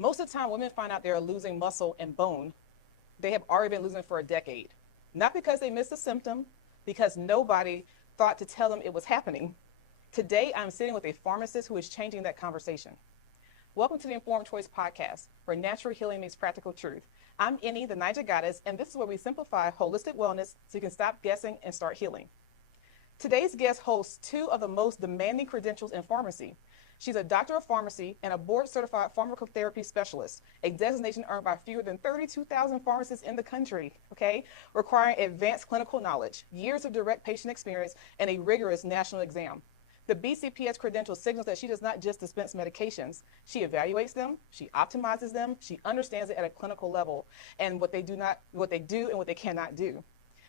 Most of the time, women find out they're losing muscle and bone. They have already been losing for a decade. Not because they missed a symptom, because nobody thought to tell them it was happening. Today, I'm sitting with a pharmacist who is changing that conversation. Welcome to the Informed Choice Podcast, where natural healing meets practical truth. I'm Annie, the Naija goddess, and this is where we simplify holistic wellness so you can stop guessing and start healing. Today's guest holds two of the most demanding credentials in pharmacy. She's a doctor of pharmacy and a board-certified pharmacotherapy specialist, a designation earned by fewer than 32,000 pharmacists in the country, requiring advanced clinical knowledge, years of direct patient experience, and a rigorous national exam. The BCPS credential signals that she does not just dispense medications. She evaluates them, she optimizes them, she understands it at a clinical level, and what they do and what they cannot do.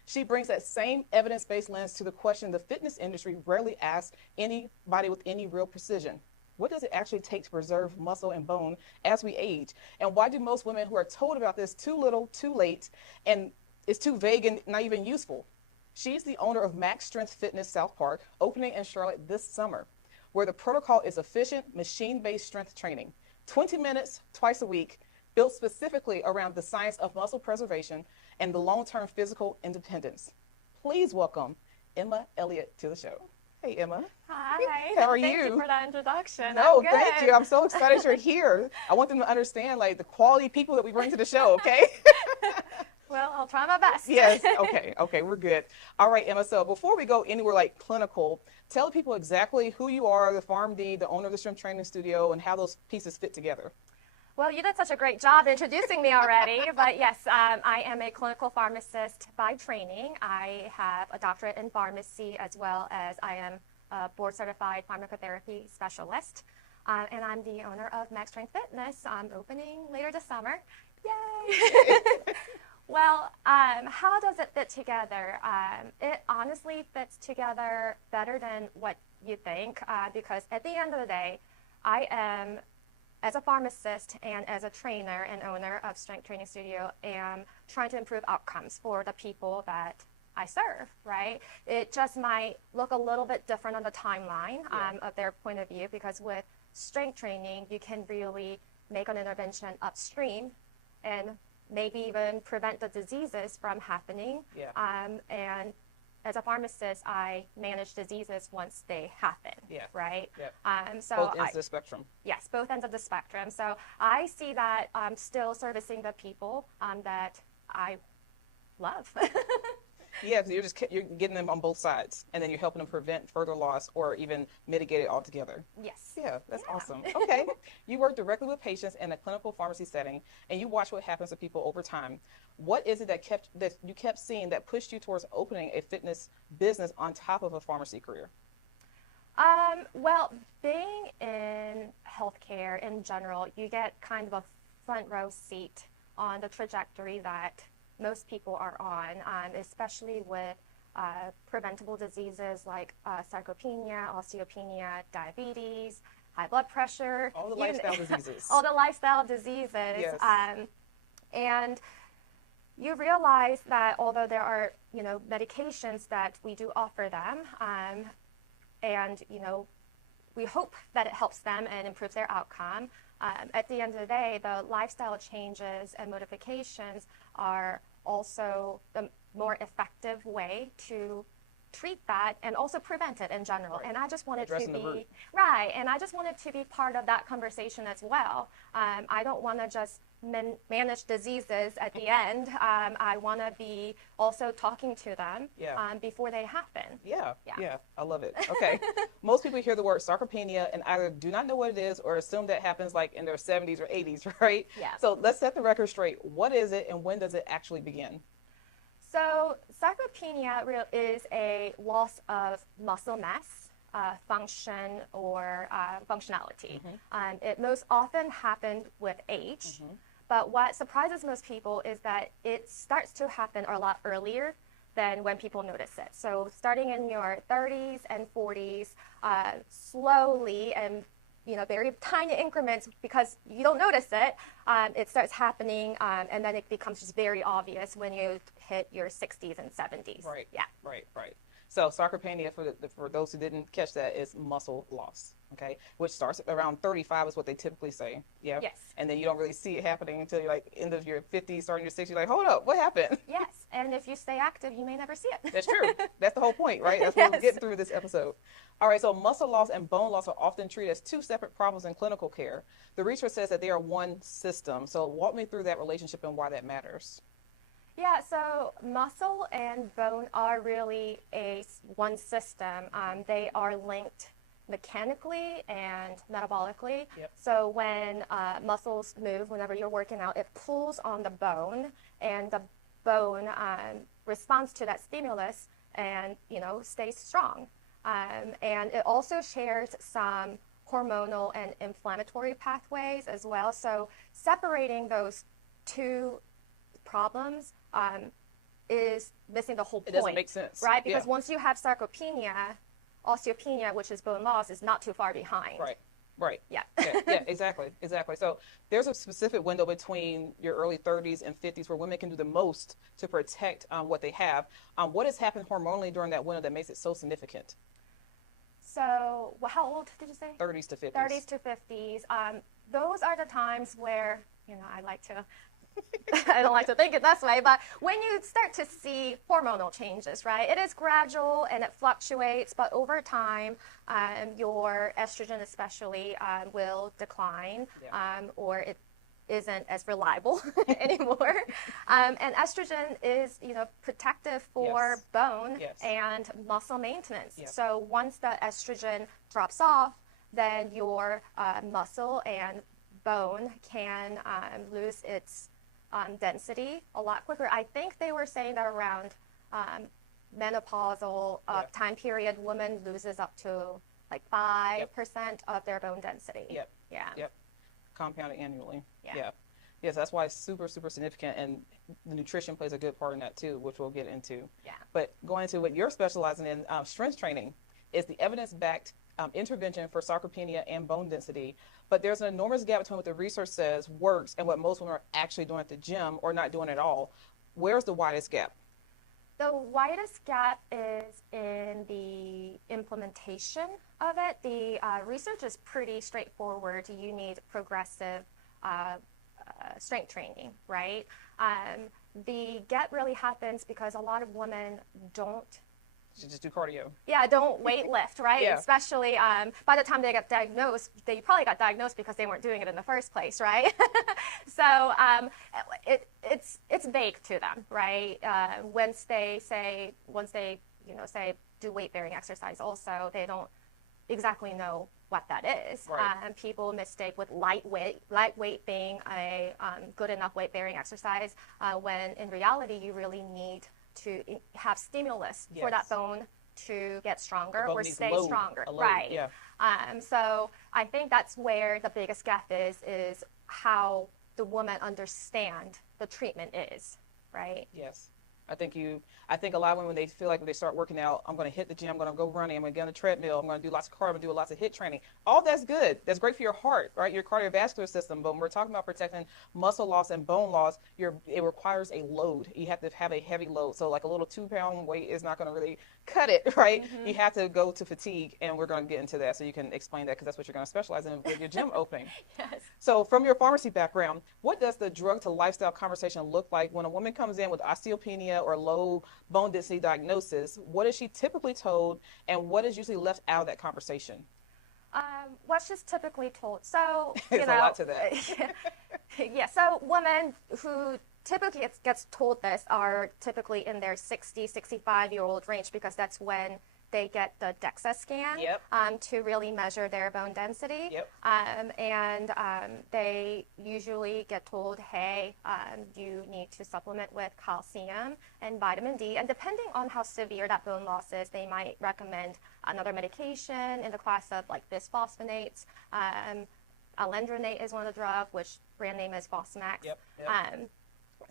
She brings that same evidence-based lens to the question the fitness industry rarely asks anybody with any real precision. What does it actually take to preserve muscle and bone as we age? And why do most women who are told about this too little, too late, and it's too vague and not even useful? She's the owner of Max Strength Fitness South Park, opening in Charlotte this summer, where the protocol is efficient, machine-based strength training. 20 minutes twice a week, built specifically around the science of muscle preservation and the long-term physical independence. Please welcome Emma Elliott to the show. Hey, Emma. Hi. How are you? Thank you for that introduction. No, thank you. I'm so excited you're here. I want them to understand the quality people that we bring to the show, okay? Well, I'll try my best. Yes, okay, we're good. All right, Emma, so before we go anywhere clinical, tell people exactly who you are, the PharmD, the owner of the Strength Training Studio, and how those pieces fit together. Well, you did such a great job introducing me already, but yes, I am a clinical pharmacist by training. I have a doctorate in pharmacy as well as I am a board-certified pharmacotherapy specialist, and I'm the owner of Max Strength Fitness. I'm opening later this summer. Yay! Well, how does it fit together? It honestly fits together better than what you think, because at the end of the day, I am, as a pharmacist and as a trainer and owner of Strength Training Studio, am trying to improve outcomes for the people that I serve, right? It just might look a little bit different on the timeline of their point of view, because with strength training, you can really make an intervention upstream and maybe even prevent the diseases from happening. And as a pharmacist, I manage diseases once they happen, right? So both ends of the spectrum. Yes, both ends of the spectrum. So I see that I'm still servicing the people that I love. Yeah, so you're getting them on both sides, and then you're helping them prevent further loss or even mitigate it altogether. Yes. Yeah, that's awesome. Okay, you work directly with patients in a clinical pharmacy setting, and you watch what happens to people over time. What is it that you kept seeing that pushed you towards opening a fitness business on top of a pharmacy career? Well, being in healthcare in general, you get kind of a front row seat on the trajectory that most people are on, especially with preventable diseases like sarcopenia, osteopenia, diabetes, high blood pressure. All the lifestyle diseases. All the lifestyle diseases. Yes. And you realize that although there are, medications that we do offer them, and, we hope that it helps them and improves their outcome, at the end of the day, the lifestyle changes and modifications are also the more effective way to treat that and also prevent it in general. Right. And I just wanted Addressing to the root. be right, and I just wanted to be part of that conversation as well. I don't want to just manage diseases at the end. I want to be also talking to them before they happen. Yeah, I love it. Okay. Most people hear the word sarcopenia and either do not know what it is or assume that happens in their 70s or 80s, right? Yeah. So let's set the record straight. What is it and when does it actually begin? So sarcopenia is a loss of muscle mass, function, or functionality. It most often happens with age. But what surprises most people is that it starts to happen a lot earlier than when people notice it. So starting in your 30s and 40s, slowly and very tiny increments, because you don't notice it, it starts happening, and then it becomes just very obvious when you hit your 60s and 70s. Right. Yeah. Right. So sarcopenia, for those who didn't catch that, is muscle loss. Okay, which starts around 35 is what they typically say. Yeah. Yes. And then you don't really see it happening until you're like end of your 50s, starting your 60s. You're like, hold up, what happened? Yes, and if you stay active, you may never see it. That's true. That's the whole point, right? That's what we're getting through this episode. All right, so muscle loss and bone loss are often treated as two separate problems in clinical care. The research says that they are one system. So walk me through that relationship and why that matters. Yeah, so muscle and bone are really one system. They are linked mechanically and metabolically. Yep. So when muscles move, whenever you're working out, it pulls on the bone, and the bone responds to that stimulus and, stays strong. And it also shares some hormonal and inflammatory pathways as well. So separating those two problems is missing the whole point. It doesn't make sense. Right? Because once you have sarcopenia, osteopenia, which is bone loss, is not too far behind. Right. Yeah. Yeah, exactly. So there's a specific window between your early 30s and 50s where women can do the most to protect what they have. What has happened hormonally during that window that makes it so significant? So, how old did you say? 30s to 50s. 30s to 50s. Those are the times where, I like to I don't like to think it this way, but when you start to see hormonal changes, right, it is gradual and it fluctuates, but over time, your estrogen especially will decline, or it isn't as reliable anymore. And estrogen is, protective for bone and muscle maintenance. So once the estrogen drops off, then your muscle and bone can lose its density a lot quicker. I think they were saying that around menopausal time period, women loses up to like 5% of their bone density. Yep. Compounded annually. Yes, that's why it's super, super significant, and the nutrition plays a good part in that too, which we'll get into. But going into what you're specializing in, strength training is the evidence-backed intervention for sarcopenia and bone density. But there's an enormous gap between what the research says works and what most women are actually doing at the gym or not doing at all. Where's the widest gap? The widest gap is in the implementation of it. The research is pretty straightforward. You need progressive strength training, right? The gap really happens because a lot of women don't just do cardio. Yeah, don't weight lift, right? Especially by the time they get diagnosed, they probably got diagnosed because they weren't doing it in the first place, right? So it's vague to them, right? Once they say do weight bearing exercise, also they don't exactly know what that is. People mistake with lightweight being a good enough weight bearing exercise, when in reality you really need to have stimulus for that bone to get stronger or stay stronger. So I think that's where the biggest gap is how the woman understand the treatment is, right? Yes. I think a lot of women, they feel like when they start working out, I'm going to hit the gym, I'm going to go running, I'm going to get on the treadmill, I'm going to do lots of cardio, I'm going to do lots of HIIT training. All that's good. That's great for your heart, right? Your cardiovascular system. But when we're talking about protecting muscle loss and bone loss, it requires a load. You have to have a heavy load. So like a little 2-pound weight is not going to really cut it, right? You have to go to fatigue, and we're going to get into that so you can explain that, because that's what you're going to specialize in with your gym opening. So from your pharmacy background, what does the drug to lifestyle conversation look like when a woman comes in with osteopenia or low bone density diagnosis? What is she typically told, and what is usually left out of that conversation? What's just typically told? So there's a lot to that. So women who typically gets told this are typically in their 60, 65-year-old range, because that's when they get the DEXA scan to really measure their bone density. And they usually get told, hey, you need to supplement with calcium and vitamin D. And depending on how severe that bone loss is, they might recommend another medication in the class of like bisphosphonates. Alendronate is one of the drugs, which brand name is Fosamax.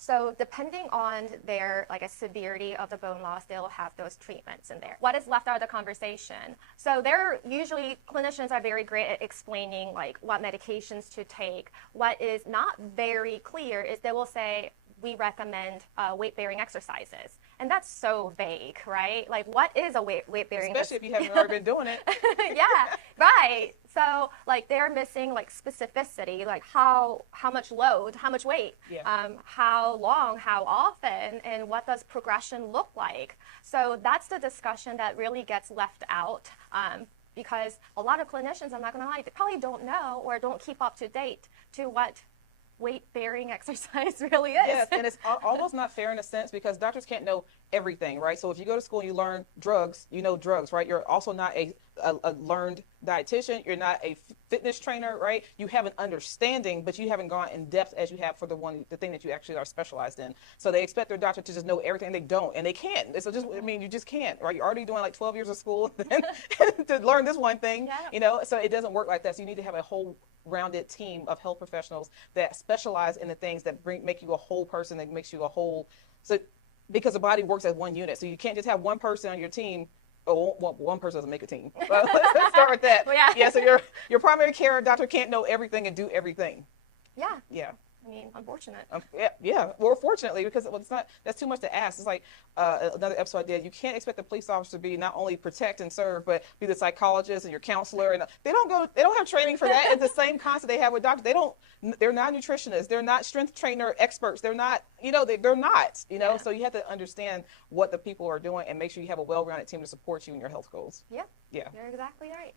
So depending on their severity of the bone loss, they'll have those treatments in there. What is left out of the conversation? So clinicians are very great at explaining what medications to take. What is not very clear is they will say, we recommend weight-bearing exercises. And that's so vague, right? Like, what is a weight-bearing? Especially if you haven't already been doing it. Yeah, right. So like they're missing like specificity, like how much load, how much weight, Yeah. how long, how often, and what does progression look like. So that's the discussion that really gets left out. Because a lot of clinicians, I'm not going to lie, they probably don't know or don't keep up to date to what weight-bearing exercise really is. Yes, and it's almost not fair in a sense because doctors can't know everything, right? So if you go to school and you learn drugs, you know drugs, right? You're also not a learned dietitian. You're not a fitness trainer, right? You have an understanding, but you haven't gone in depth as you have for the thing that you actually are specialized in. So they expect their doctor to just know everything. They don't, and they can't. So just, I mean, you just can't, right? You're already doing like 12 years of school to learn this one thing, Yeah. you know? So it doesn't work like that. So you need to have a whole rounded team of health professionals that specialize in the things that make you a whole person, that makes you a whole. So because the body works as one unit, so you can't just have one person on your team. Oh, one person doesn't make a team. Well, let's start with that. Well, yeah. Yeah. So your primary care doctor can't know everything and do everything. Yeah. Yeah. I mean, unfortunate. Yeah. Well, fortunately, because it's not, that's too much to ask. It's like another episode I did. You can't expect the police officer to be not only protect and serve, but be the psychologist and your counselor. And they don't have training for that. It's the same concept they have with doctors. They're not nutritionists. They're not strength trainer experts. They're not, they're not, Yeah. So you have to understand what the people are doing and make sure you have a well-rounded team to support you in your health goals. Yeah. Yeah. You're exactly right.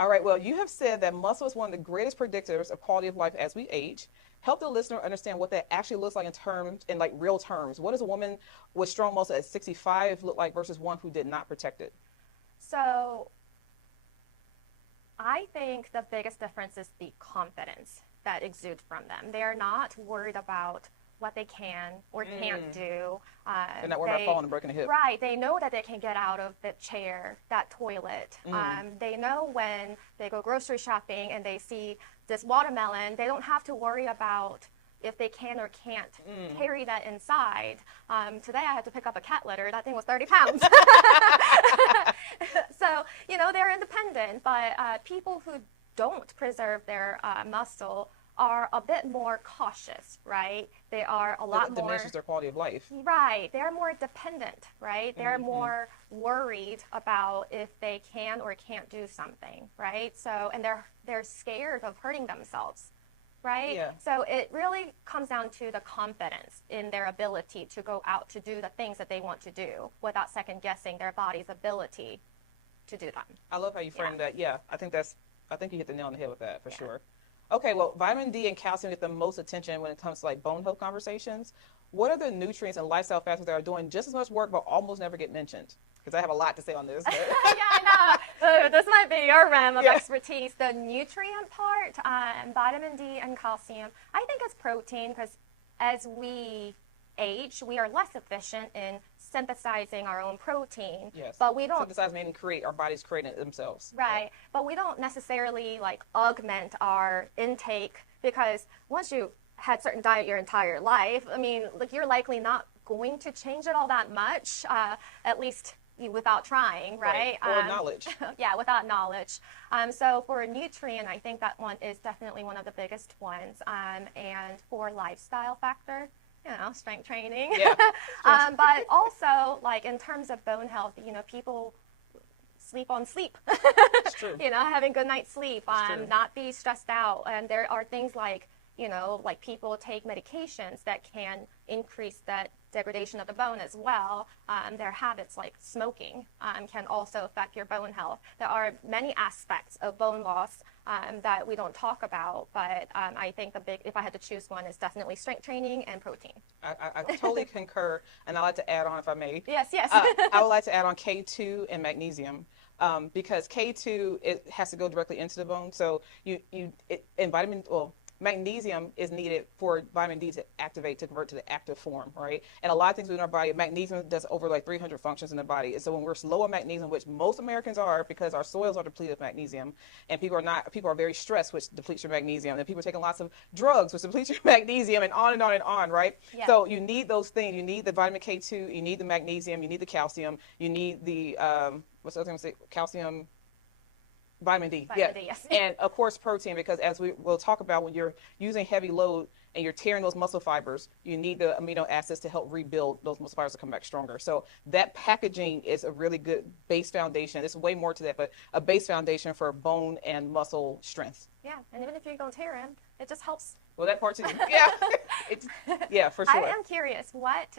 All right. Well, you have said that muscle is one of the greatest predictors of quality of life as we age. Help the listener understand what that actually looks like in like real terms. What does a woman with strong muscle at 65 look like versus one who did not protect it? So I think the biggest difference is the confidence that exudes from them. They are not worried about what they can or can't do. They're not worried about falling and breaking a hip. Right. They know that they can get out of the chair, that toilet. They know when they go grocery shopping and they see this watermelon, they don't have to worry about if they can or can't carry that inside. Today I had to pick up a cat litter. That thing was 30 pounds. So, they're independent, but people who don't preserve their muscle are a bit more cautious, right? They are a lot more... diminishes their quality of life. Right. They're more dependent, right? They're more worried about if they can or can't do something, right? So, and they're scared of hurting themselves, right? Yeah. So it really comes down to the confidence in their ability to go out to do the things that they want to do without second guessing their body's ability to do them. I love how you framed that. Yeah, I think you hit the nail on the head with that for sure. Okay, well, vitamin D and calcium get the most attention when it comes to like bone health conversations. What are the nutrients and lifestyle factors that are doing just as much work but almost never get mentioned? Because I have a lot to say on this. Yeah, I know. This might be your realm of expertise. The nutrient part, vitamin D and calcium, I think it's protein because as we age, we are less efficient in synthesizing our own protein. Yes. But we don't synthesize, meaning create. Our bodies creating it themselves. Right. Yeah. But we don't necessarily like augment our intake because once you had certain diet your entire life, I mean, like you're likely not going to change it all that much, at least without trying, right? Or knowledge. Yeah, without knowledge. So for a nutrient, I think that one is definitely one of the biggest ones. And for lifestyle factor, strength training. Yeah. But also, like in terms of bone health, people sleep on sleep. It's true. Having good night's sleep, true. not be stressed out. And there are things like, like people take medications that can increase that degradation of the bone as well. Their habits like smoking can also affect your bone health. There are many aspects of bone loss that we don't talk about, but I think if I had to choose one, is definitely strength training and protein. I totally concur, and I'd like to add on, if I may. Yes. I would like to add on K2 and magnesium. Because K2, it has to go directly into the bone. So magnesium is needed for vitamin D to convert to the active form, right? And a lot of things within our body, magnesium does over like 300 functions in the body. And so when we're low on magnesium, which most Americans are because our soils are depleted of magnesium, and people are very stressed, which depletes your magnesium, and people are taking lots of drugs, which depletes your magnesium, and on and on and on, right? Yeah. So you need those things. You need the vitamin K2, you need the magnesium, you need the calcium, you need the, what's the other thing I say? Calcium, vitamin D. Vitamin D, yes. And of course protein, because as we'll talk about, when you're using heavy load and you're tearing those muscle fibers, you need the amino acids to help rebuild those muscle fibers to come back stronger. So that packaging is a really good base foundation. There's way more to that, but a base foundation for bone and muscle strength. Yeah, and even if you don't tear them, it just helps. Well, that part too. Yeah, yeah, for sure. I am curious, what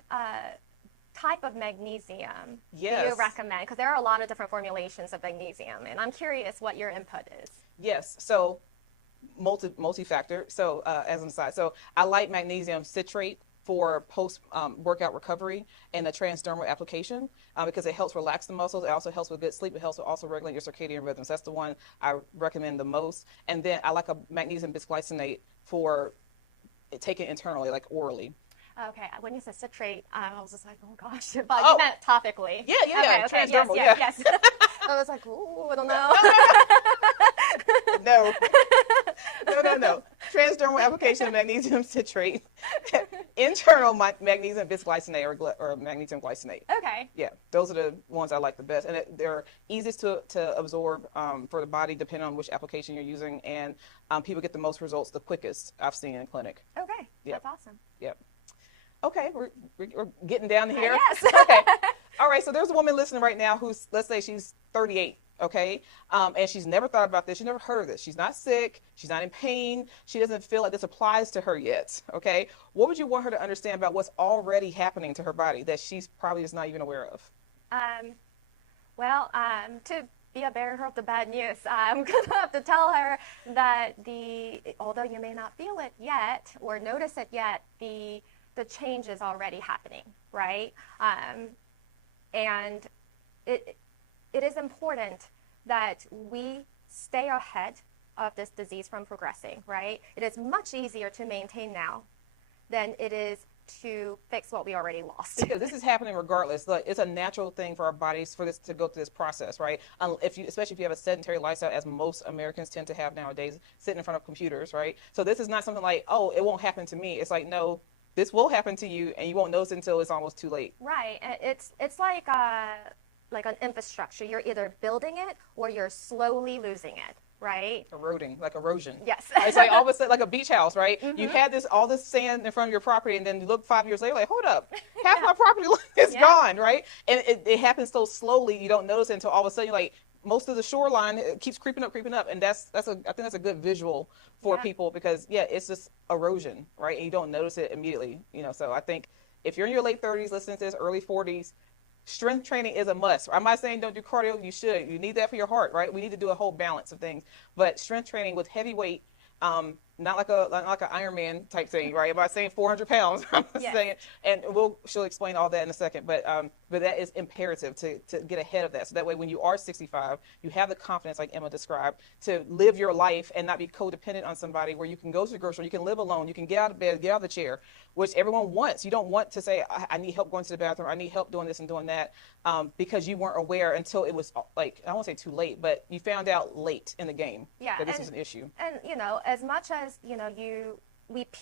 type of magnesium do Yes. you recommend? Because there are a lot of different formulations of magnesium, and I'm curious what your input is. Yes. So multi-factor. So as an aside, so I like magnesium citrate for post workout recovery and a transdermal application because it helps relax the muscles. It also helps with good sleep. It helps with also regulate your circadian rhythms. That's the one I recommend the most. And then I like a magnesium bisglycinate for taken internally, like orally. Okay, when you said citrate, I was just like, oh gosh, but you meant topically. Yeah, Okay, transdermal, yes. I was like, ooh, I don't know. No. Transdermal application of magnesium citrate, internal magnesium bisglycinate or magnesium glycinate. Okay. Yeah, those are the ones I like the best, and they're easiest to absorb for the body, depending on which application you're using, and people get the most results the quickest I've seen in clinic. Okay, Yep. that's awesome. Yep. Okay, we're getting down here. Yes. Okay. All right, so there's a woman listening right now who's, let's say she's 38, okay? And she's never thought about this. She's never heard of this. She's not sick. She's not in pain. She doesn't feel like this applies to her yet, okay? What would you want her to understand about what's already happening to her body that she's probably just not even aware of? To be a bearer of the bad news, I'm going to have to tell her that although you may not feel it yet or notice it yet, the change is already happening, right? And it is important that we stay ahead of this disease from progressing, right? It is much easier to maintain now than it is to fix what we already lost. Because this is happening regardless. Like, it's a natural thing for our bodies for this to go through this process, right? Especially if you have a sedentary lifestyle, as most Americans tend to have nowadays, sitting in front of computers, right? So this is not something like, oh, it won't happen to me. It's like, no, this will happen to you, and you won't notice until it's almost too late. Right. It's like an infrastructure. You're either building it or you're slowly losing it, right? Eroding, like erosion. Yes. It's like all of a sudden, like a beach house, right? Mm-hmm. You had all this sand in front of your property, and then you look 5 years later, like, hold up, half my property is gone, right? And it happens so slowly, you don't notice it until all of a sudden, you're like, most of the shoreline keeps creeping up, and I think that's a good visual for people because it's just erosion, right? And you don't notice it immediately, So I think if you're in your late 30s, listening to this, early 40s, strength training is a must. I'm not saying don't do cardio. You should. You need that for your heart, right? We need to do a whole balance of things. But strength training with heavy weight, not like an Iron Man type thing, right? I'm not saying 400 pounds. I'm saying, and she'll explain all that in a second. But that is imperative to get ahead of that. So that way, when you are 65, you have the confidence, like Emma described, to live your life and not be codependent on somebody. Where you can go to the grocery store, you can live alone, you can get out of bed, get out of the chair, which everyone wants. You don't want to say, I need help going to the bathroom, I need help doing this and doing that, because you weren't aware until it was like, I won't say too late, but you found out late in the game that this is an issue. And as much as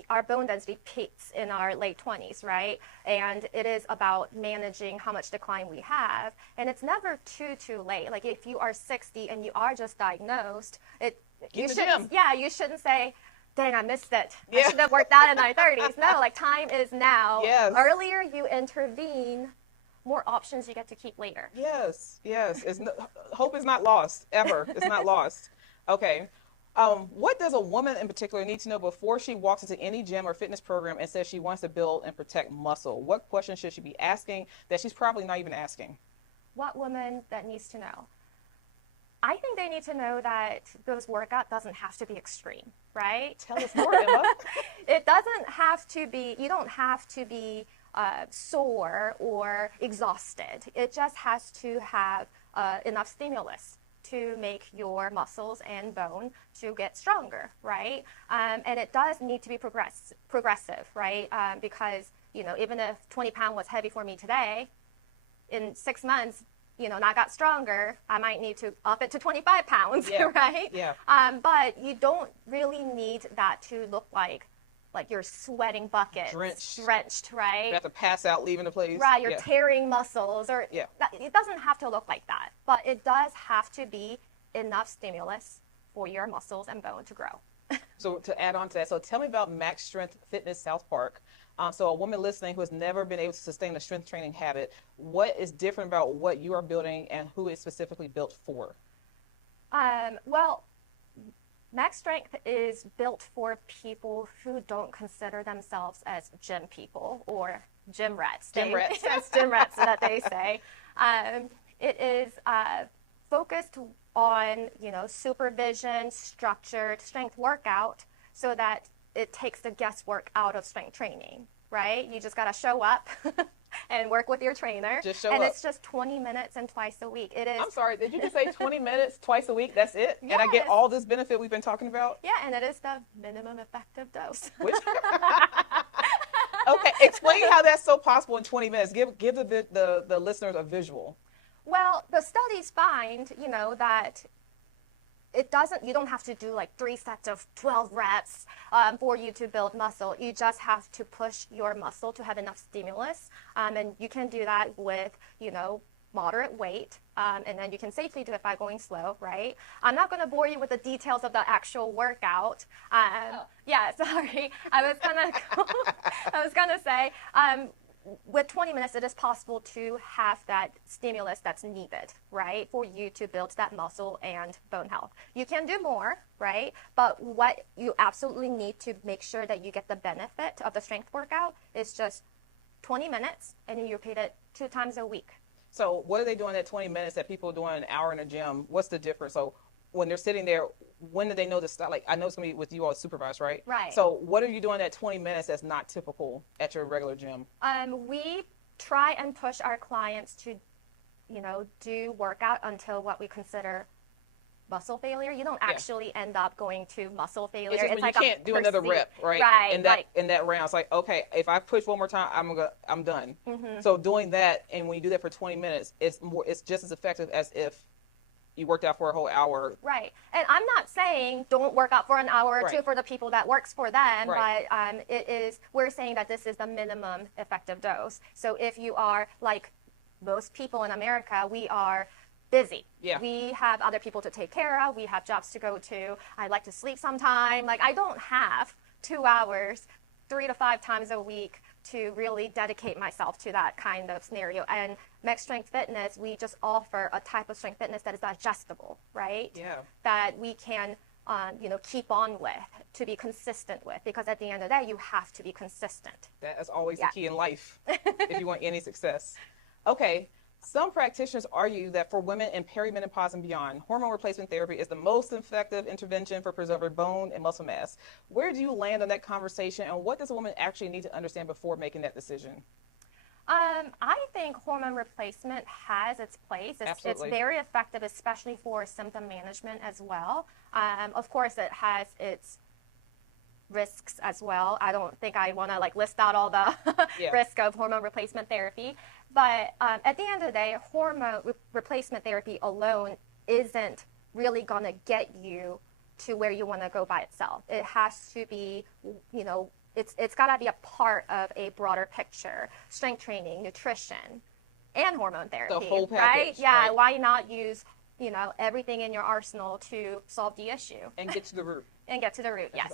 our bone density peaks in our late 20s, right? And it is about managing how much decline we have. And it's never too late. Like if you are 60 and you are just diagnosed, you shouldn't say, dang, I missed it. I should have worked out in my 30s. No, like time is now. Yes. Earlier you intervene, more options you get to keep later. Yes. Hope is not lost, ever. It's not lost. Okay. What does a woman in particular need to know before she walks into any gym or fitness program and says she wants to build and protect muscle? What questions should she be asking that she's probably not even asking? What woman that needs to know? I think they need to know that those workout doesn't have to be extreme, right? Tell us more, Emma. It doesn't have to be, you don't have to be sore or exhausted. It just has to have enough stimulus to make your muscles and bone to get stronger, right? And it does need to be progressive, right? Because, even if 20 pounds was heavy for me today, in 6 months, I got stronger, I might need to up it to 25 pounds, right? Yeah. But you don't really need that to look like you're sweating buckets. Drenched, right? You have to pass out leaving the place. Right, you're tearing muscles. Yeah. It doesn't have to look like that, but it does have to be enough stimulus for your muscles and bone to grow. So to add on to that, so tell me about Max Strength Fitness South Park. So a woman listening who has never been able to sustain a strength training habit, what is different about what you are building and who it's specifically built for? Well, Max Strength is built for people who don't consider themselves as gym people or gym rats. Gym rats. That's gym rats that they say. It is focused on, supervision, structured strength workout so that it takes the guesswork out of strength training, right? You just got to show up and work with your trainer. Just show and up. It's just 20 minutes and twice a week. It is. I'm sorry, did you just say 20 minutes twice a week? That's it? Yes. And I get all this benefit we've been talking about? Yeah, and it is the minimum effective dose. Which? Okay, explain how that's so possible in 20 minutes. Give the listeners a visual. Well, the studies find, that you don't have to do like 3 sets of 12 reps for you to build muscle. You just have to push your muscle to have enough stimulus. And you can do that with, moderate weight. And then you can safely do it by going slow, right? I'm not going to bore you with the details of the actual workout. Yeah, sorry. I was gonna say, with 20 minutes, it is possible to have that stimulus that's needed, right, for you to build that muscle and bone health. You can do more, right, but what you absolutely need to make sure that you get the benefit of the strength workout is just 20 minutes, and you repeat it 2 times a week. So what are they doing at 20 minutes that people are doing an hour in a gym? What's the difference? So when they're sitting there, when do they know to stop? Like, I know it's going to be with you all supervised, right? Right. So what are you doing at 20 minutes that's not typical at your regular gym? We try and push our clients to, do workout until what we consider muscle failure. You don't actually end up going to muscle failure. It's just when like you can't do another rep, right? Right. In that round, it's like, okay, if I push one more time, I'm done. Mm-hmm. So doing that, and when you do that for 20 minutes, it's just as effective as if you worked out for a whole hour. Right. And I'm not saying don't work out for an hour or right. 2 for the people that works for them, right. but we're saying that this is the minimum effective dose. So if you are like most people in America, we are busy. Yeah. We have other people to take care of. We have jobs to go to. I like to sleep sometime. Like, I don't have 2 hours 3 to 5 times a week to really dedicate myself to that kind of scenario. And Max Strength Fitness, we just offer a type of strength fitness that is adjustable, right? Yeah. That we can, keep on with, to be consistent with, because at the end of the day, you have to be consistent. That is always the key in life if you want any success. Okay. Some practitioners argue that for women in perimenopause and beyond, hormone replacement therapy is the most effective intervention for preserving bone and muscle mass. Where do you land on that conversation, and what does a woman actually need to understand before making that decision? I think hormone replacement has its place. It's very effective, especially for symptom management as well. Of course, it has its risks as well. I don't think I want to list out all the risk of hormone replacement therapy. But at the end of the day, hormone replacement therapy alone isn't really going to get you to where you want to go by itself. It has to be, it's got to be a part of a broader picture: strength training, nutrition, and hormone therapy. The whole package, right? Yeah. Right. Why not use, everything in your arsenal to solve the issue and get to the root? And get to the root, yes.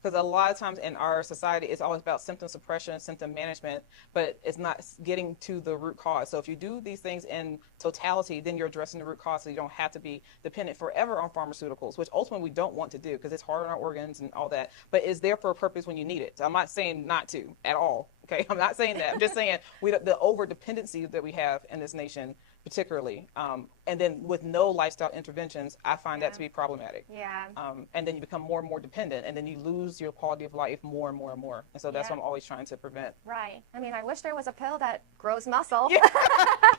Because a lot of times in our society, it's always about symptom suppression, symptom management, but it's not getting to the root cause. So if you do these things in totality, then you're addressing the root cause, so you don't have to be dependent forever on pharmaceuticals, which ultimately we don't want to do because it's hard on our organs and all that. But it's there for a purpose when you need it. So I'm not saying not to at all. Okay, I'm not saying that. I'm just saying the over dependency that we have in this nation, particularly, and then with no lifestyle interventions, I find that to be problematic. Yeah. And then you become more and more dependent, and then you lose your quality of life more and more and more. And so that's what I'm always trying to prevent. Right. I mean, I wish there was a pill that grows muscle. Yeah.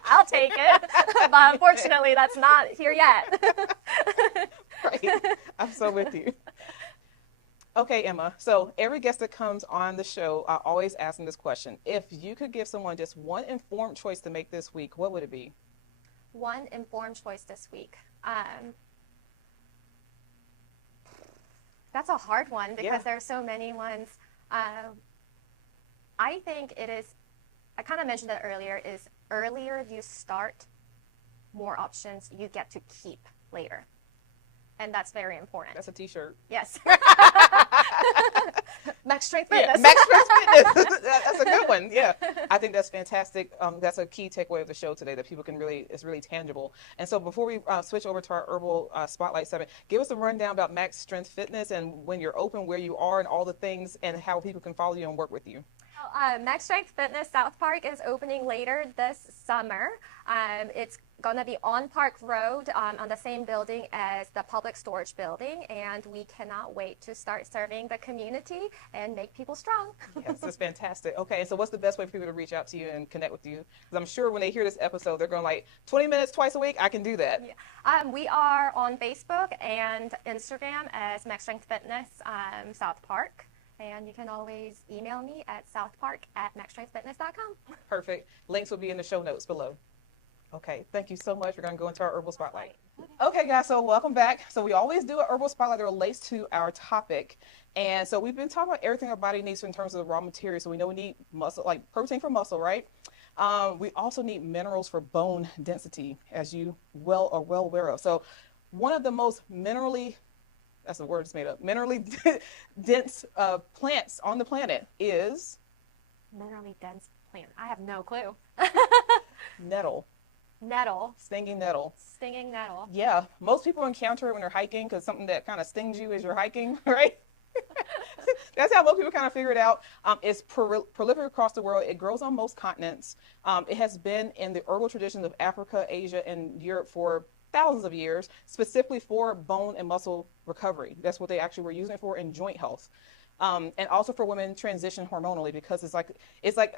I'll take it. But unfortunately, that's not here yet. Right. I'm so with you. Okay, Emma. So every guest that comes on the show, I always ask them this question. If you could give someone just one informed choice to make this week, what would it be? One informed choice this week. That's a hard one because there's so many ones. I think it is, I kind of mentioned it earlier, is earlier you start, more options you get to keep later. And that's very important. That's a t-shirt. Yes. Max Strength Yeah, Fitness. Max Strength Fitness. That's a good one. Yeah, I think that's fantastic. That's a key takeaway of the show today that people can really, it's really tangible. And so before we switch over to our herbal spotlight segment, give us a rundown about Max Strength Fitness and when you're open, where you are, and all the things, and how people can follow you and work with you. Max Strength Fitness South Park is opening later this summer. It's going to be on Park Road on the same building as the public storage building, and we cannot wait to start serving the community and make people strong. Yes, that's fantastic. Okay, so what's the best way for people to reach out to you and connect with you? Because I'm sure when they hear this episode, they're going like, 20 minutes twice a week, I can do that. Yeah. We are on Facebook and Instagram as Max Strength Fitness South Park. And you can always email me at southpark@maxstrengthfitness.com. Perfect. Links will be in the show notes below. Okay, thank you so much. We're going to go into our herbal spotlight. Okay, guys, so welcome back. So we always do a herbal spotlight that relates to our topic. And so we've been talking about everything our body needs in terms of the raw materials. So we know we need muscle, like protein for muscle, right? We also need minerals for bone density, as you are well aware of. So one of the most that's the word it's made up, minerally dense plants on the planet is? Minerally dense plant. I have no clue. Nettle. Nettle. Stinging nettle. Stinging nettle. Yeah, most people encounter it when they're hiking because something that kind of stings you as you're hiking, right? That's how most people kind of figure it out. It's prolific across the world. It grows on most continents. It has been in the herbal traditions of Africa, Asia, and Europe for thousands of years, specifically for bone and muscle recovery. That's what they actually were using it for in joint health. And also for women transition hormonally, because it's like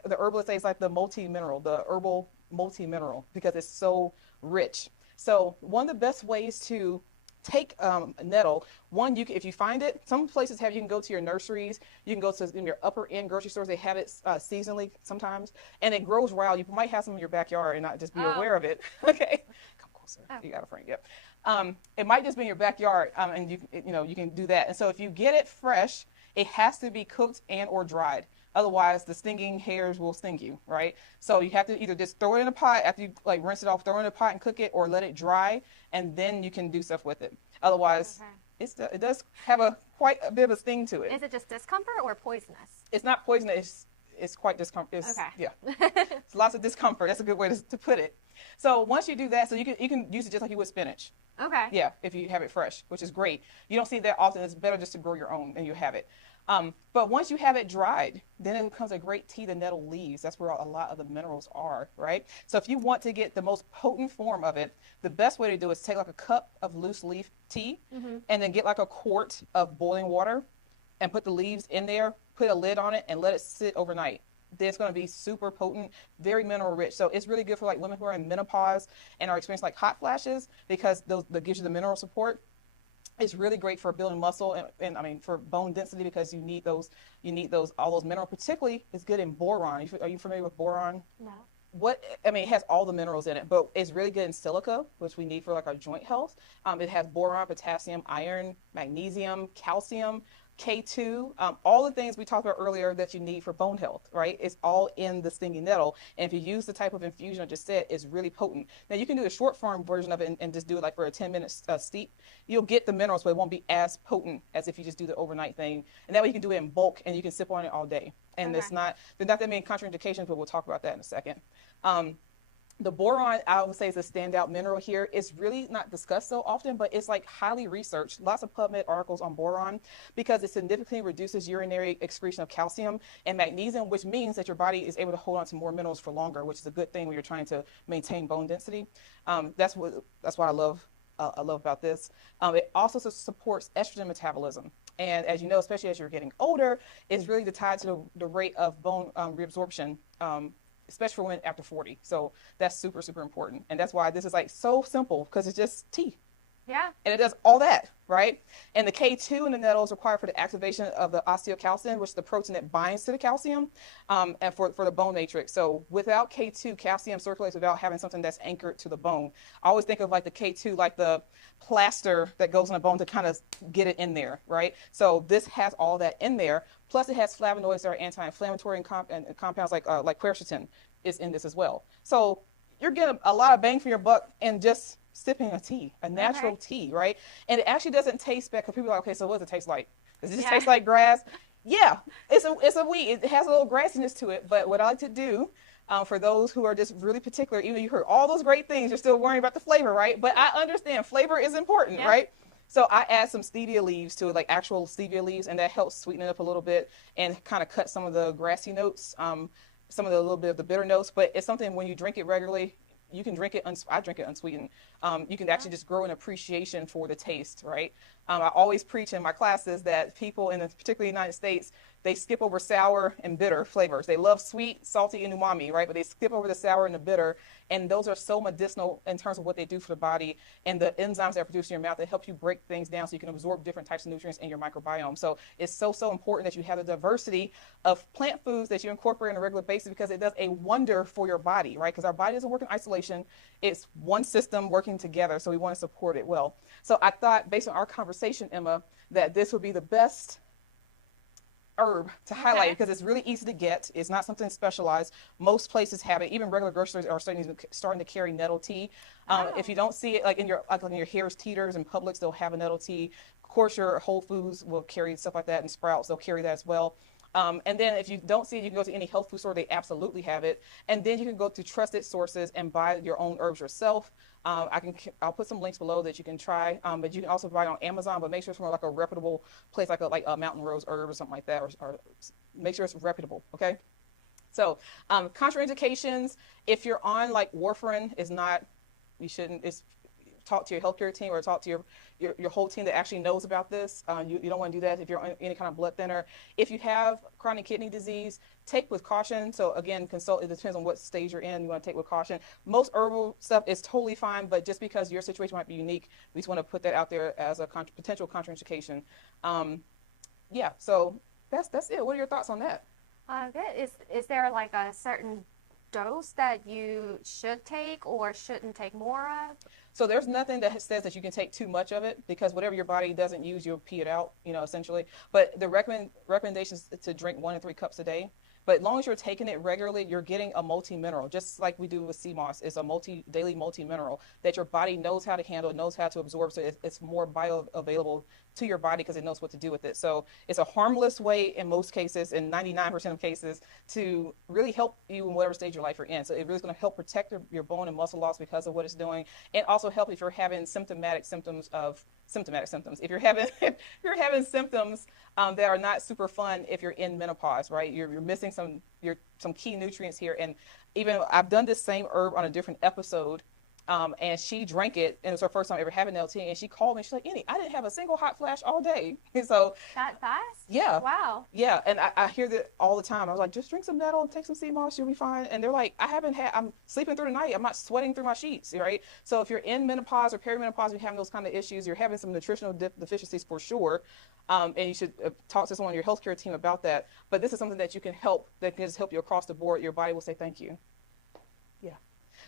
the herbalists say it's like the herbal multi-mineral, because it's so rich. So one of the best ways to take nettle, if you find it, some places you can go to your nurseries, you can go to your upper end grocery stores, they have it seasonally sometimes, and it grows wild. You might have some in your backyard and not just be aware of it. Okay. Oh. You got a friend, yep. It might just be in your backyard, and you can do that. And so if you get it fresh, it has to be cooked and or dried. Otherwise, the stinging hairs will sting you, right? So you have to either just throw it in a pot after you rinse it off, throw it in a pot and cook it, or let it dry, and then you can do stuff with it. Otherwise, it does have quite a bit of a sting to it. Is it just discomfort or poisonous? It's not poisonous. It's quite discomfort. Okay. Yeah. It's lots of discomfort. That's a good way to put it. So once you do that, so you can use it just like you would spinach. Okay. Yeah, if you have it fresh, which is great. You don't see that often. It's better just to grow your own and you have it. But once you have it dried, then it becomes a great tea, the nettle leaves. That's where a lot of the minerals are, right? So if you want to get the most potent form of it, the best way to do it is take like a cup of loose leaf tea, and then get like a quart of boiling water and put the leaves in there, put a lid on it, and let it sit overnight. Then it's going to be super potent, very mineral rich. So it's really good for like women who are in menopause and are experiencing like hot flashes, because that gives you the mineral support. It's really great for building muscle and I mean for bone density, because you need all those minerals. Particularly, it's good in boron. Are you familiar with boron? No. It has all the minerals in it, but it's really good in silica, which we need for like our joint health. It has boron, potassium, iron, magnesium, calcium, K2, all the things we talked about earlier that you need for bone health, right? It's all in the stinging nettle. And if you use the type of infusion I just said, it's really potent. Now you can do a short form version of it and just do it like for a 10-minute steep. You'll get the minerals, but it won't be as potent as if you just do the overnight thing. And that way you can do it in bulk and you can sip on it all day. And there's not that many contraindications, but we'll talk about that in a second. The boron, I would say, is a standout mineral here. It's really not discussed so often, but it's like highly researched. Lots of PubMed articles on boron, because it significantly reduces urinary excretion of calcium and magnesium, which means that your body is able to hold on to more minerals for longer, which is a good thing when you're trying to maintain bone density. That's what I love about this. It also supports estrogen metabolism. And as you know, especially as you're getting older, it's really tied to the rate of bone reabsorption, especially for women after 40. So that's super, super important. And that's why this is like so simple, because it's just tea. Yeah. And it does all that, right? And the K2 in the nettle is required for the activation of the osteocalcin, which is the protein that binds to the calcium, and for the bone matrix. So without K2, calcium circulates without having something that's anchored to the bone. I always think of like the K2 like the plaster that goes on the bone to kind of get it in there, right? So this has all that in there. Plus it has flavonoids that are anti-inflammatory, and compounds like quercetin is in this as well. So you're getting a lot of bang for your buck in just sipping a tea, a natural tea, right? And it actually doesn't taste bad, because people are like, okay, so what does it taste like? Does it just taste like grass? Yeah, it's a weed. It has a little grassiness to it. But what I like to do, for those who are just really particular, even you heard all those great things, you're still worrying about the flavor, right? But I understand flavor is important, right? So I add some stevia leaves to it, like actual stevia leaves, and that helps sweeten it up a little bit and kind of cut some of the grassy notes, some of the little bit of the bitter notes. But it's something when you drink it regularly, you can drink it. I drink it unsweetened. You can actually just grow an appreciation for the taste, right? I always preach in my classes that people in the particularly United States, they skip over sour and bitter flavors. They love sweet, salty, and umami, right? But they skip over the sour and the bitter. And those are so medicinal in terms of what they do for the body and the enzymes that are produced in your mouth that help you break things down so you can absorb different types of nutrients in your microbiome. So it's so important that you have the diversity of plant foods that you incorporate on a regular basis, because it does a wonder for your body, right? Because our body doesn't work in isolation. It's one system working together. So we want to support it well. So I thought, based on our conversation, Emma, that this would be the best herb to highlight, because it's really easy to get. It's not something specialized. Most places have it. Even regular grocery stores are starting to carry nettle tea. If you don't see it like in your Harris Teeters and Publix, they'll have a nettle tea. Of course, your Whole Foods will carry stuff like that, and Sprouts, they'll carry that as well. And then if you don't see it, you can go to any health food store. They absolutely have it. And then you can go to trusted sources and buy your own herbs yourself. I'll put some links below that you can try, but you can also buy it on Amazon, but make sure it's from like a reputable place, like a Mountain Rose herb or something like that, or make sure it's reputable. Okay. So, contraindications, if you're on like warfarin, you shouldn't, talk to your healthcare team or talk to your whole team that actually knows about this. You don't want to do that if you're on any kind of blood thinner. If you have chronic kidney disease, take with caution. So again, consult. It depends on what stage you're in. You want to take with caution. Most herbal stuff is totally fine, but just because your situation might be unique, we just want to put that out there as a potential contraindication. Yeah, so that's it. What are your thoughts on that? Good. Is there like a certain dose that you should take or shouldn't take more of? So there's nothing that says that you can take too much of it, because whatever your body doesn't use, you'll pee it out, essentially. But the recommendation is to drink 1 to 3 cups a day. But as long as you're taking it regularly, you're getting a multi-mineral, just like we do with sea moss. It's a daily multi-mineral that your body knows how to handle, knows how to absorb, so it's more bioavailable to your body because it knows what to do with it. So it's a harmless way in most cases, in 99% of cases, to really help you in whatever stage of your life you're in. So it really is going to help protect your bone and muscle loss because of what it's doing, and also help if you're having symptomatic symptoms. If you're having symptoms that are not super fun, if you're in menopause, right? You're missing some key nutrients here. And even I've done this same herb on a different episode, and she drank it, and it was her first time ever having LT, and she called me. She's like, "Annie, I didn't have a single hot flash all day." So that fast? Yeah. Wow. Yeah, and I hear that all the time. I was like, "Just drink some Nettle and take some sea moss, you'll be fine." And they're like, I'm sleeping through the night. I'm not sweating through my sheets, right? So if you're in menopause or perimenopause, you're having those kind of issues, you're having some nutritional deficiencies for sure, and you should talk to someone on your healthcare team about that. But this is something that can just help you across the board. Your body will say thank you. Yeah.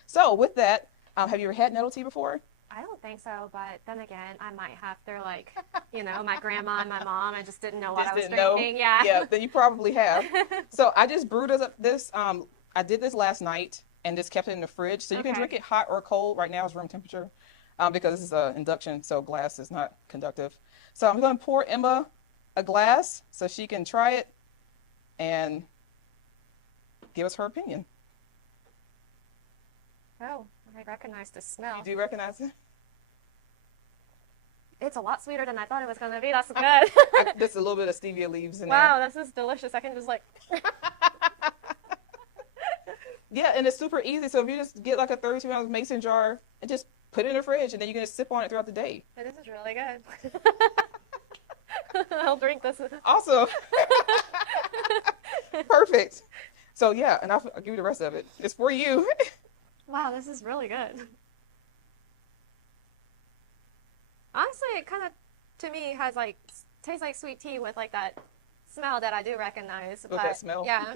So with that, have you ever had nettle tea before? I don't think so, but then again, I might have. They're like, my grandma and my mom, I just didn't know what I was drinking. Yeah. Yeah, then you probably have. So I just brewed this. I did this last night and just kept it in the fridge. So you can drink it hot or cold. Right now it's room temperature, because this is an induction, so glass is not conductive. So I'm going to pour Emma a glass so she can try it and give us her opinion. Oh, I recognize the smell. You do recognize it? It's a lot sweeter than I thought it was going to be. That's good. There's a little bit of stevia leaves in there. Wow, this is delicious. I can just Yeah, and it's super easy. So if you just get like a 32-ounce mason jar and just put it in the fridge, and then you can just sip on it throughout the day. This is really good. I'll drink this. Awesome. Perfect. So yeah, and I'll give you the rest of it. It's for you. Wow, this is really good. Honestly, it kind of, to me, tastes like sweet tea with like that smell that I do recognize. With that smell? Yeah.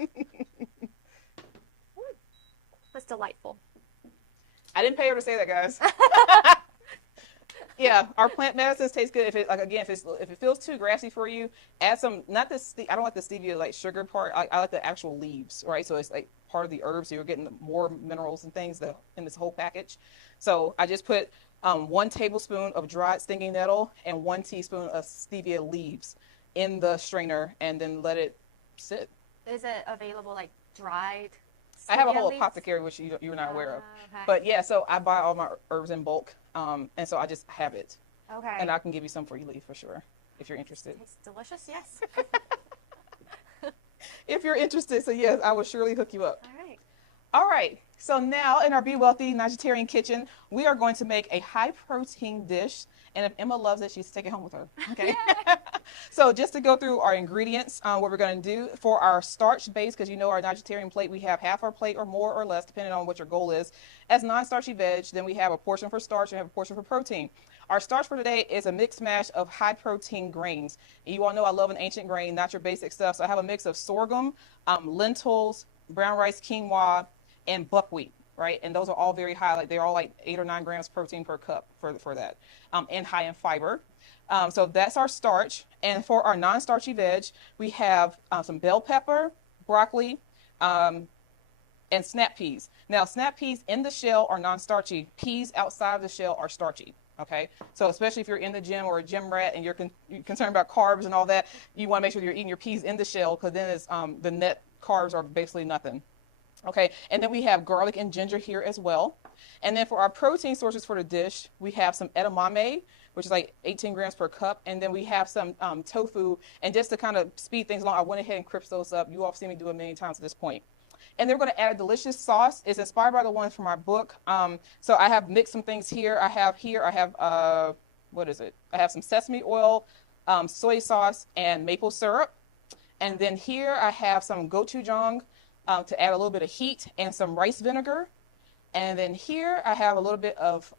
It's delightful. I didn't pay her to say that, guys. Yeah, our plant medicines taste good. If it feels too grassy for you, add some. I don't like the stevia like sugar part. I like the actual leaves, right? So it's like part of the herbs. So you're getting more minerals and things in this whole package. So I just put 1 tablespoon of dried stinging nettle and 1 teaspoon of stevia leaves, in the strainer and then let it sit. Is it available like dried? I have a stevia whole leaves? apothecary, which you're not aware of. Okay. But yeah, so I buy all my herbs in bulk, and so I just have it. Okay. And I can give you some for you, Lee, for sure, if you're interested. Tastes delicious. Yes. If you're interested, so yes, I will surely hook you up. All right. All right, so now in our Be Wealthy Nigerian kitchen, we are going to make a high protein dish. And if Emma loves it, she's take it home with her. Okay. So just to go through our ingredients, what we're going to do for our starch base, because you know our Nigerian plate, we have half our plate or more or less, depending on what your goal is. As non-starchy veg, then we have a portion for starch and have a portion for protein. Our starch for today is a mixed mash of high protein grains. You all know I love an ancient grain, not your basic stuff. So I have a mix of sorghum, lentils, brown rice, quinoa, and buckwheat, right? And those are all very high, like they're all like 8 or 9 grams protein per cup for that, and high in fiber. So that's our starch. And for our non-starchy veg, we have some bell pepper, broccoli, and snap peas. Now, snap peas in the shell are non-starchy. Peas outside of the shell are starchy. Okay, so especially if you're in the gym or a gym rat and you're concerned about carbs and all that, you want to make sure you're eating your peas in the shell, because then it's, the net carbs are basically nothing. Okay, and then we have garlic and ginger here as well. And then for our protein sources for the dish, we have some edamame, which is like 18 grams per cup. And then we have some tofu. And just to kind of speed things along, I went ahead and crisped those up. You all have seen me do it many times at this point. And then we're going to add a delicious sauce. It's inspired by the one from our book. So I have mixed some things here. I have what is it? I have some sesame oil, soy sauce, and maple syrup. And then here I have some gochujang, to add a little bit of heat, and some rice vinegar. And then here I have a little bit of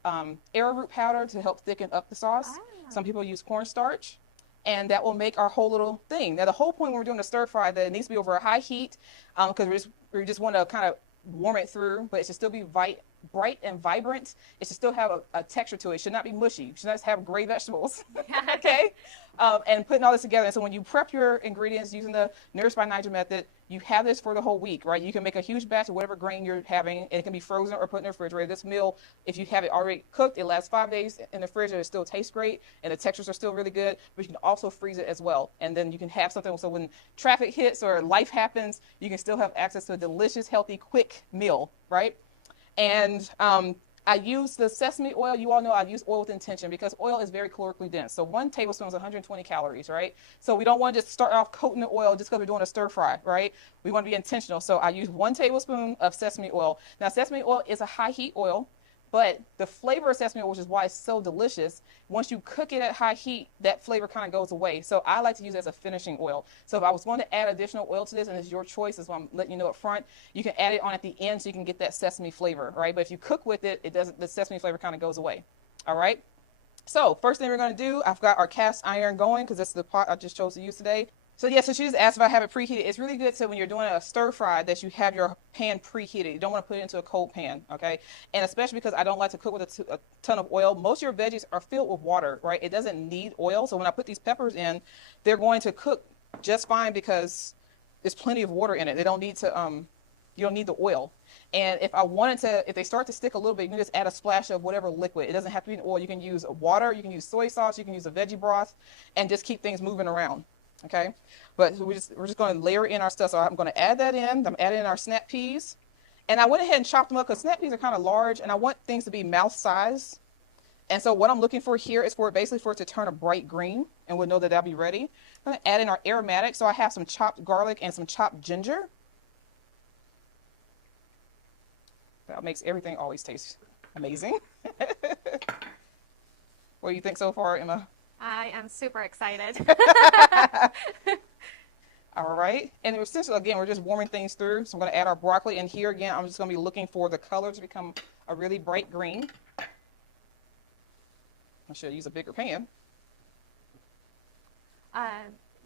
arrowroot powder to help thicken up the sauce. Some people use cornstarch, and that will make our whole little thing. Now the whole point when we're doing a stir fry, that it needs to be over a high heat, because we just want to kind of warm it through, but it should still be bright and vibrant. It should still have a texture to it. It should not be mushy. It should not have gray vegetables. Okay? And putting all this together. And so when you prep your ingredients using the Nourished by Naija method, you have this for the whole week, right? You can make a huge batch of whatever grain you're having, and it can be frozen or put in the refrigerator. This meal, if you have it already cooked, it lasts 5 days in the fridge, and it still tastes great, and the textures are still really good, but you can also freeze it as well. And then you can have something, so when traffic hits or life happens, you can still have access to a delicious, healthy, quick meal, right? And I use the sesame oil. You all know I use oil with intention, because oil is very calorically dense. So 1 tablespoon is 120 calories, right? So we don't want to just start off coating the oil just because we're doing a stir fry, right? We want to be intentional. So I use 1 tablespoon of sesame oil. Now, sesame oil is a high heat oil, but the flavor of sesame oil, which is why it's so delicious, once you cook it at high heat, that flavor kind of goes away. So I like to use it as a finishing oil. So if I was going to add additional oil to this, and it's your choice, is what I'm letting you know up front, you can add it on at the end so you can get that sesame flavor, right? But if you cook with it, the sesame flavor kind of goes away. All right? So first thing we're going to do, I've got our cast iron going, because this is the pot I just chose to use today. So yeah, so she just asked if I have it preheated. It's really good, so when you're doing a stir fry, that you have your pan preheated. You don't want to put it into a cold pan, okay? And especially because I don't like to cook with a ton of oil. Most of your veggies are filled with water, right? It doesn't need oil. So when I put these peppers in, they're going to cook just fine, because there's plenty of water in it. They don't need to, you don't need the oil. And if they start to stick a little bit, you can just add a splash of whatever liquid. It doesn't have to be an oil. You can use water, you can use soy sauce, you can use a veggie broth, and just keep things moving around. Okay, but we're just going to layer in our stuff. So I'm going to add that in. I'm adding in our snap peas, and I went ahead and chopped them up, because snap peas are kind of large, and I want things to be mouth size. And so what I'm looking for here is basically for it to turn a bright green, and we'll know that that'll be ready. I'm going to add in our aromatics. So I have some chopped garlic and some chopped ginger. That makes everything always taste amazing. What do you think so far, Emma? I am super excited. All right, and essentially, again, we're just warming things through. So I'm going to add our broccoli, and here again, I'm just going to be looking for the color to become a really bright green. I should use a bigger pan.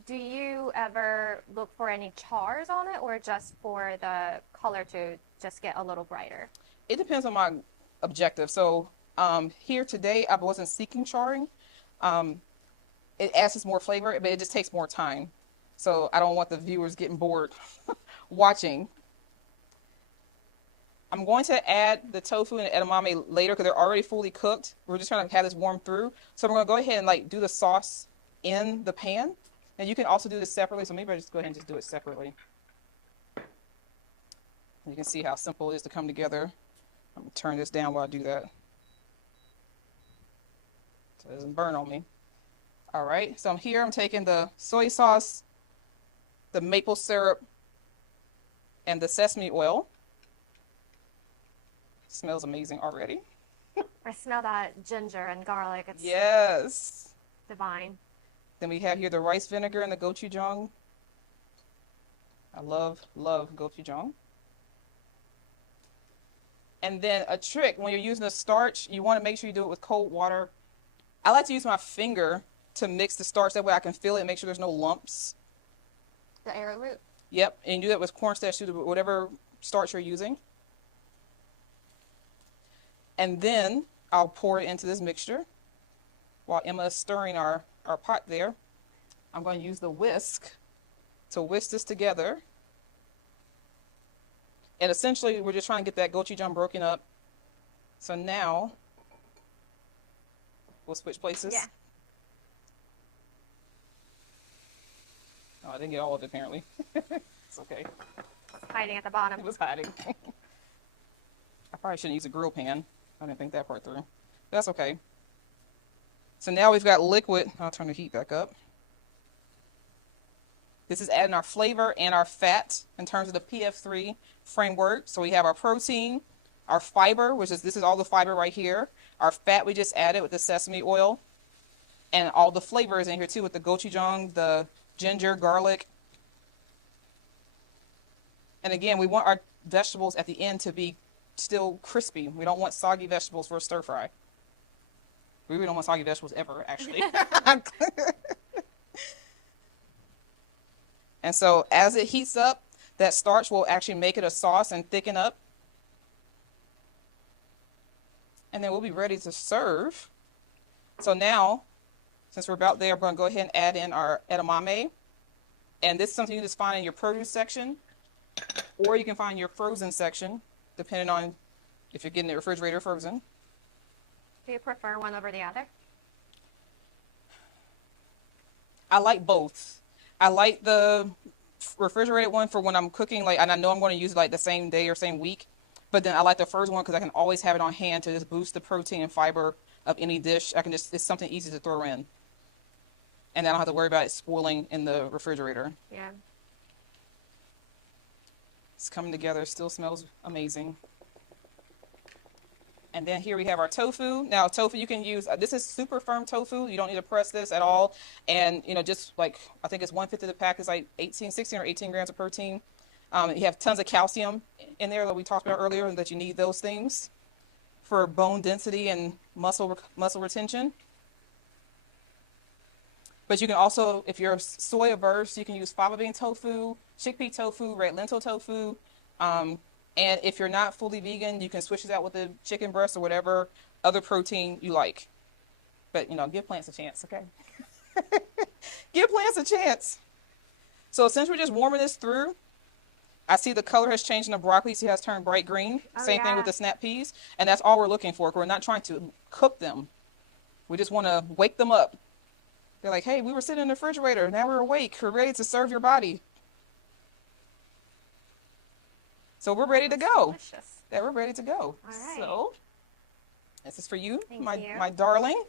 Do you ever look for any chars on it, or just for the color to just get a little brighter? It depends on my objective. So here today, I wasn't seeking charring. It adds more flavor, but it just takes more time. So I don't want the viewers getting bored watching. I'm going to add the tofu and the edamame later, because they're already fully cooked. We're just trying to have this warm through. So we're going to go ahead and do the sauce in the pan. And you can also do this separately, so maybe I just go ahead and just do it separately. You can see how simple it is to come together. I'm going to turn this down while I do that, so it doesn't burn on me. All right, so I'm taking the soy sauce, the maple syrup, and the sesame oil. Smells amazing already. I smell that ginger and garlic. It's Yes. divine. Then we have here the rice vinegar and the gochujang. I love gochujang. And then a trick, when you're using the starch, you want to make sure you do it with cold water. I like to use my finger to mix the starch. That way I can feel it and make sure there's no lumps. The arrowroot. Yep, and you do that with cornstarch, whatever starch you're using. And then I'll pour it into this mixture while Emma is stirring our pot there. I'm going to use the whisk to whisk this together. And essentially, we're just trying to get that gochujang broken up. So now, we'll switch places. Yeah. Oh, I didn't get all of it, apparently. It's okay. Hiding at the bottom. It was hiding. I probably shouldn't use a grill pan. I didn't think that part through. That's okay. So now we've got liquid. I'll turn the heat back up. This is adding our flavor and our fat in terms of the PF3 framework. So we have our protein, our fiber, this is all the fiber right here. Our fat we just added with the sesame oil. And all the flavors in here too with the gochujang, the ginger, garlic. And again, we want our vegetables at the end to be still crispy. We don't want soggy vegetables for a stir fry. We really don't want soggy vegetables ever, actually. And so as it heats up, that starch will actually make it a sauce and thicken up. And then we'll be ready to serve. So now, since we're about there, I'm going to go ahead and add in our edamame. And this is something you just find in your produce section, or you can find your frozen section, depending on if you're getting the refrigerator frozen. Do you prefer one over the other? I like both. I like the refrigerated one for when I'm cooking, and I know I'm going to use it the same day or same week. But then I like the frozen one because I can always have it on hand to just boost the protein and fiber of any dish. It's something easy to throw in. And I don't have to worry about it spoiling in the refrigerator. Yeah. It's coming together. It still smells amazing. And then here we have our tofu. Now, tofu you can use, this is super firm tofu. You don't need to press this at all. And, just I think it's 1/5 of the pack is 16 or 18 grams of protein. You have tons of calcium in there that we talked about earlier, and that you need those things for bone density and muscle retention. But you can also, if you're soy averse, you can use fava bean tofu, chickpea tofu, red lentil tofu. And if you're not fully vegan, you can switch it out with the chicken breast or whatever other protein you like. But, give plants a chance, okay? Give plants a chance. So since we're just warming this through, I see the color has changed in the broccoli. See how it's turned bright green? Oh, Same thing yeah. with the snap peas. And that's all we're looking for. We're not trying to cook them. We just want to wake them up. They're like, hey, we were sitting in the refrigerator. Now we're awake. We're ready to serve your body. So we're ready to go. Delicious. Yeah, we're ready to go. All right. So this is for you, Thank my you. my darling.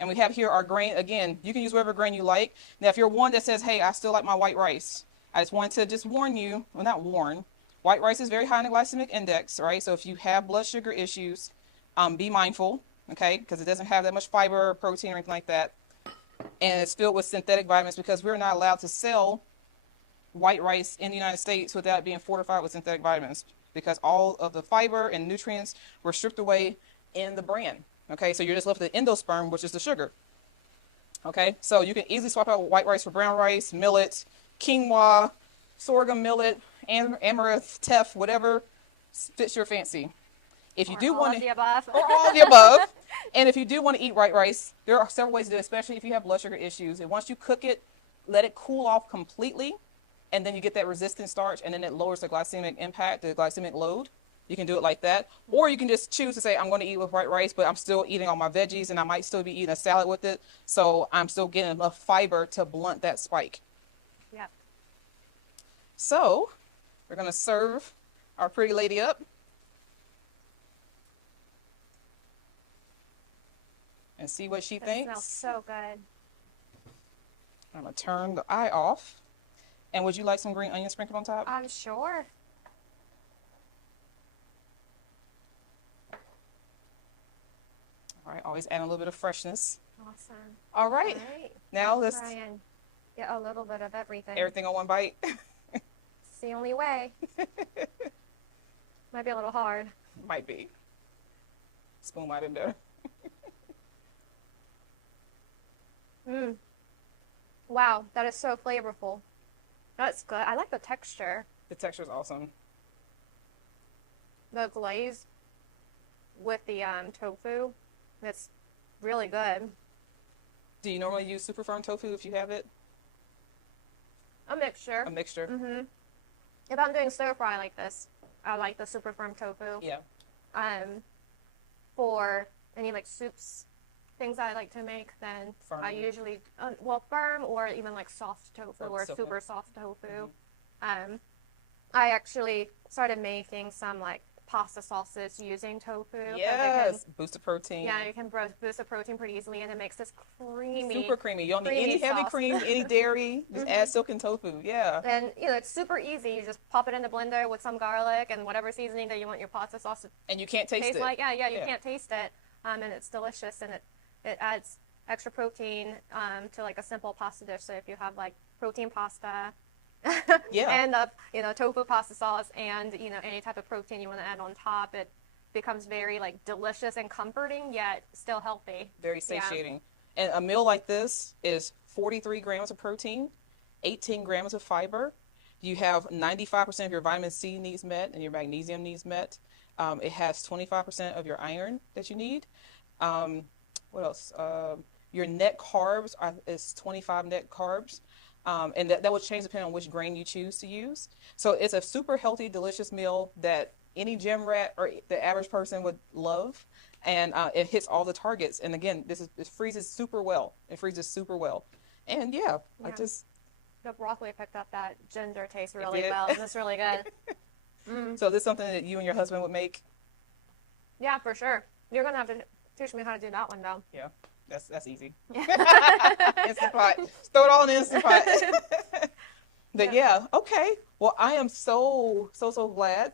And we have here our grain. Again, you can use whatever grain you like. Now, if you're one that says, hey, I still like my white rice, I just wanted to warn you, well, not warn, white rice is very high in the glycemic index, right? So if you have blood sugar issues, be mindful, okay? Because it doesn't have that much fiber or protein or anything like that. And it's filled with synthetic vitamins because we're not allowed to sell white rice in the United States without it being fortified with synthetic vitamins, because all of the fiber and nutrients were stripped away in the bran. Okay, so you're just left with the endosperm, which is the sugar. Okay, so you can easily swap out white rice for brown rice, millet, quinoa, sorghum millet, amaranth, teff, whatever fits your fancy. If you do want the above. or all of the above, and if you do want to eat white rice, there are several ways to do it, especially if you have blood sugar issues. And once you cook it, let it cool off completely, and then you get that resistant starch, and then it lowers the glycemic impact, the glycemic load. You can do it like that. Or you can just choose to say, I'm going to eat with white rice, but I'm still eating all my veggies and I might still be eating a salad with it. So I'm still getting enough fiber to blunt that spike. Yep. So we're going to serve our pretty lady up. And see what she thinks. Smells so good. I'm going to turn the eye off. And would you like some green onion sprinkled on top? I'm sure. All right, always add a little bit of freshness. Awesome. All right. All right. Now let's try and get a little bit of everything. everything on one bite. It's the only way. Might be a little hard. Might be. Spoon might have been better. Mmm. Wow, that is so flavorful. That's good. I like the texture. The texture is awesome. The glaze with the tofu, it's really good. Do you normally use super firm tofu if you have it? A mixture. A mixture? Mm-hmm. If I'm doing stir fry like this, I like the super firm tofu. Yeah. For any like soups, things I like to make, then Firm. I usually, firm or even like soft tofu or Soft tofu. super soft tofu. I actually started making some like pasta sauces using tofu. Yes. Boost the protein. Yeah, you can boost the protein pretty easily, and it makes this creamy. Super creamy. You don't need creamy any heavy sauce. cream, any dairy. Just add silken tofu. Yeah. And it's super easy. You just pop it in the blender with some garlic and whatever seasoning that you want your pasta sauce to And you can't taste taste it. like. Yeah, you can't taste it, and it's delicious, and it adds extra protein to like a simple pasta dish. So if you have like protein pasta. Yeah. And tofu pasta sauce and any type of protein you want to add on top, it becomes very like delicious and comforting yet still healthy. Very satiating. And a meal like this is 43 grams of protein, 18 grams of fiber. You have 95% of your vitamin C needs met and your magnesium needs met. It has 25% of your iron that you need. What else? Your net carbs is 25 net carbs. And that will change depending on which grain you choose to use. So it's a super healthy, delicious meal that any gym rat or the average person would love. And it hits all the targets. And again, it freezes super well. It freezes super well. And yeah. The broccoli picked up that ginger taste really did. well. It's really good. So this is something that you and your husband would make? Yeah, for sure. You're going to have to teach me how to do that one, though. Yeah. That's easy. Instant pot. Just throw it all in the Instant pot. But yeah, okay. Well, I am so glad.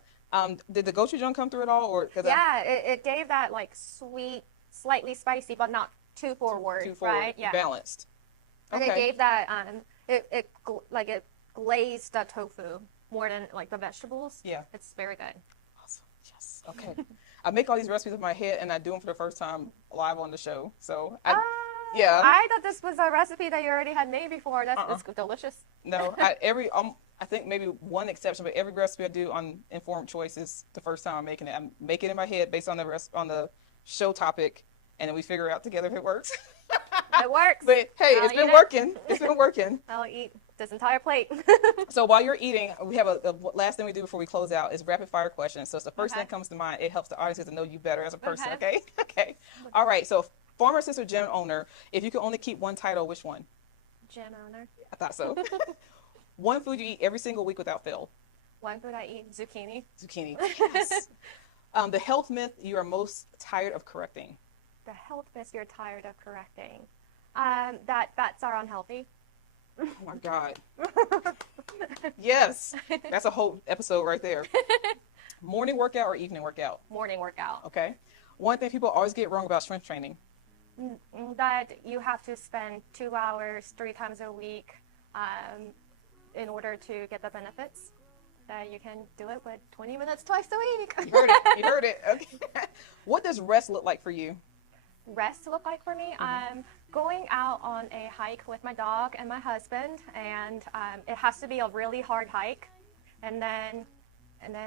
Did the gochujang come through at all, or it gave that like sweet, slightly spicy, but not too forward, right? Yeah, balanced. And Okay. it gave that it glazed the tofu more than like the vegetables. Yeah. It's very good. Awesome. Yes. Okay. I make all these recipes in my head, and I do them for the first time live on the show. So yeah. I thought this was a recipe that you already had made before. That's delicious. No, I think maybe one exception, but every recipe I do on Informed Choice is the first time I'm making it. I make it in my head based on the show topic, and then we figure out together if it works. It works. But hey, it's been working. It's been working. I'll eat this entire plate. So while you're eating, we have the last thing we do before we close out is rapid fire questions. So it's the first thing that comes to mind. It helps the audience get to know you better as a person. Okay. Okay. All right. So pharmacist or gym owner, if you could only keep one title, which one? Gym owner. I thought so. One food you eat every single week without fail. One food I eat, zucchini. Zucchini. Yes. The health myth you are most tired of correcting. The health myth you're tired of correcting. That fats are unhealthy. Oh my God. Yes. That's a whole episode right there. Morning workout or evening workout? Morning workout. Okay. One thing people always get wrong about strength training. That you have to spend 2 hours 3 times a week in order to get the benefits. That you can do it with 20 minutes twice a week. You heard it. You heard it. Okay. What does rest look like for you? Rest look like for me? Going out on a hike with my dog and my husband, and it has to be a really hard hike, and then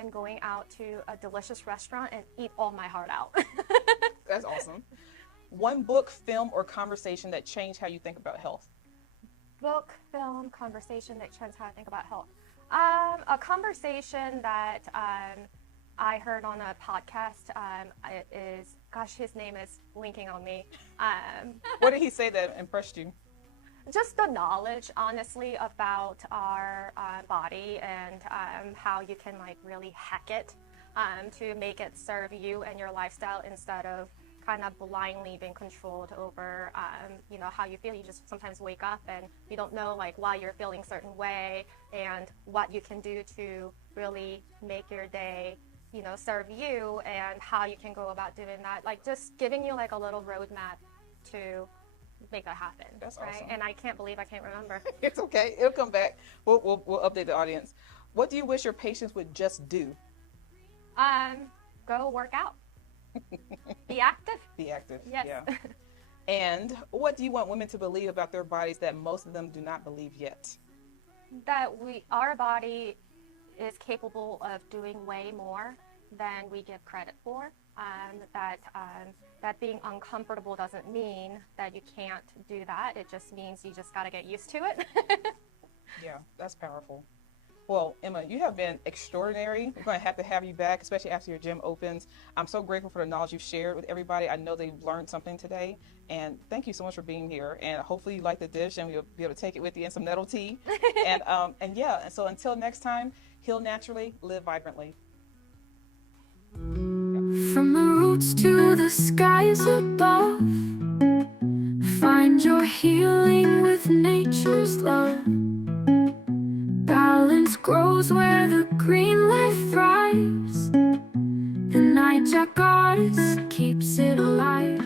going out to a delicious restaurant and eat all my heart out. That's awesome. One book, film, or conversation that changed how you think about health? Book, film, conversation that changed how I think about health. A conversation that I heard on a podcast, it is, gosh, his name is blinking on me. What did he say that impressed you? Just the knowledge, honestly, about our body and how you can like really hack it to make it serve you and your lifestyle instead of kind of blindly being controlled over, you know, how you feel. You just sometimes wake up and you don't know like why you're feeling a certain way and what you can do to really make your day, you know, serve you and how you can go about doing that. Like just giving you like a little roadmap to make that happen. That's right? awesome. And I can't believe I can't remember. It's okay. It'll come back. We'll update the audience. What do you wish your patients would just do? Go work out. Be active. Be active. Yes. Yeah. And what do you want women to believe about their bodies that most of them do not believe yet? That our body is capable of doing way more than we give credit for. That being uncomfortable doesn't mean that you can't do that. It just means you just got to get used to it. Yeah, that's powerful. Well, Emma, you have been extraordinary. We're going to have you back, especially after your gym opens. I'm so grateful for the knowledge you've shared with everybody. I know they've learned something today. And thank you so much for being here. And hopefully you like the dish and we'll be able to take it with you in some nettle tea. And yeah, and so until next time, heal naturally, live vibrantly. From the roots to the skies above, find your healing with nature's love. Balance grows where the green life thrives. The Naija goddess keeps it alive.